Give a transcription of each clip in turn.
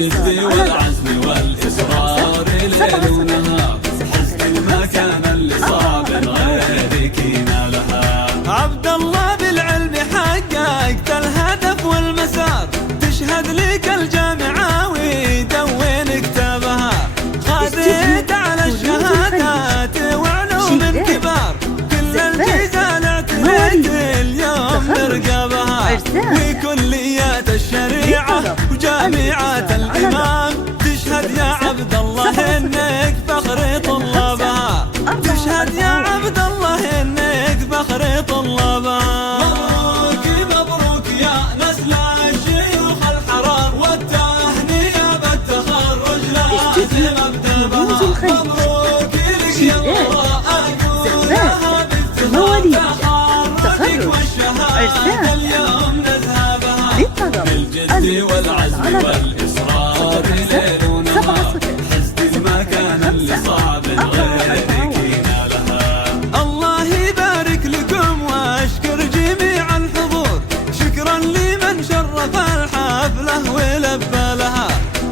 بالجد والعزم والإصرار ليل ونهار، حزن المكان اللي صعب غيرك ينالها. عبد الله بالعلم حققت الهدف والمسار، تشهد لك الجامعة ويدون كتابها، خذيت على الشهادات وعلوم كبار، كل الجيزان اعتنيت اليوم برقابها، وكليات الشريعة وجامعات الإمام تشهد يا عبد الله انك فخر طلابها، تشهد يا عبد الله انك فخر طلابها. مبروك مبروك يا نسل الشيوخ الحرار، والتهنئة بالتخرج لازم ابدا بها. مبروك لك يا الله اقولها بافتخار، تخرجك والشهادة اليوم نذهبها، بالجد والعزم والإصرار ليل ونهار، حزن المكان اللي صعب غيرك ينالها. الله يبارك لكم واشكر جميع الحضور، شكرا لمن شرف الحفلة ولبى لها،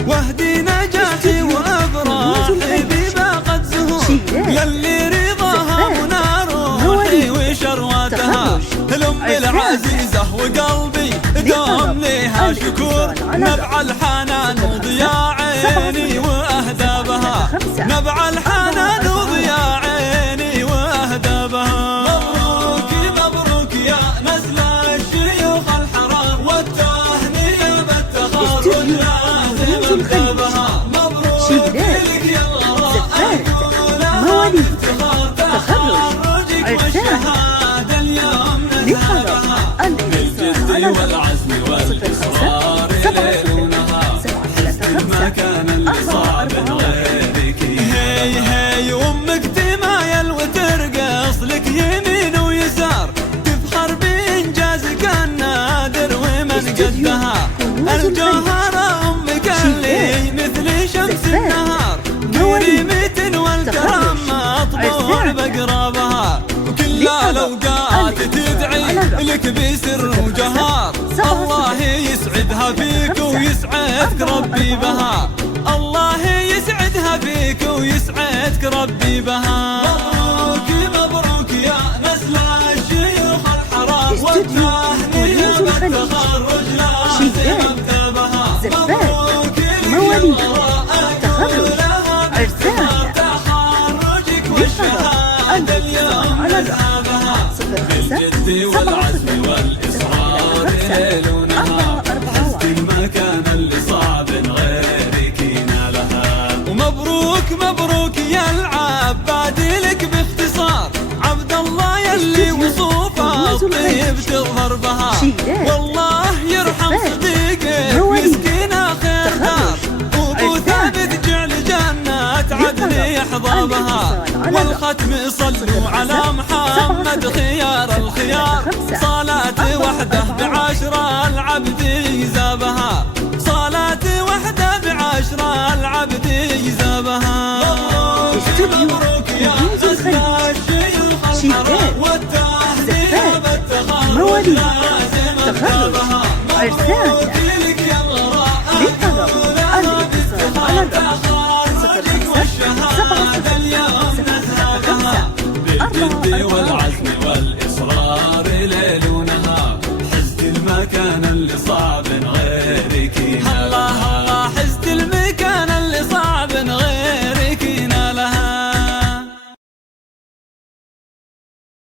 واهدي نجاحي وافراحي بباقة زهور، للي رضاها منى روحي وشرواتها، الام العزيزة وقلبي دوم ليها شكور، نبع الحنان وضياء عيني واهدابها، نبع الحنان وضياء عيني واهدابها. مبروك مبروك يا نسل الشيوخ الحرار، والتهنئة بالتخرج لازم ابدابها. مبروك لك يا الله اقولها بافتخار، تخرجك والشهادة اليوم نذهبها، بالجد والعزم والإصرار ليل ونهار، حزن المكان اللي صعب غيرك هي هي امك تمايل وترقص لك يمين ويسار، تفخر بانجازك النادر ومن قدها، الجوهرة امك اللي مثل شمس النهار، كريمة والكرم مطبوع بقرابها، وكل الاوقات تدعي لك بسر وجهار، الله يسعدها فيك ويسعدك ربي بها، الله يسعدها فيك ويسعدك ربي بها. مبروك مبروك يا نسل الشيوخ الحرار، والتهنئة بالتخرج لازم ابدا بها. مبروك لك يا الله اقولها بافتخار، تخرجك والشهادة اليوم نذهبها، بالجد والعزم والإصرار ليل ونهار، حزن المكان اللي صعب غيرك ينالها. ومبروك مبروك يا العباد لك باختصار، عبد الله يلي وصوفه الطيب تظهر بها، والله يرحم صديقك مسكين خير دار، وابو ثابت جعل جنات عدن يحظى بها، والختم صلوا على محمد خيار الخيار، صلاة وحده بعشرة العبد يزابها، صلاة وحده بعشرة العبد يزابها. مبروك مبروك يا نسل الشيوخ الحرار، والتهنئة بالتخرج لازم ابدابها. مبروك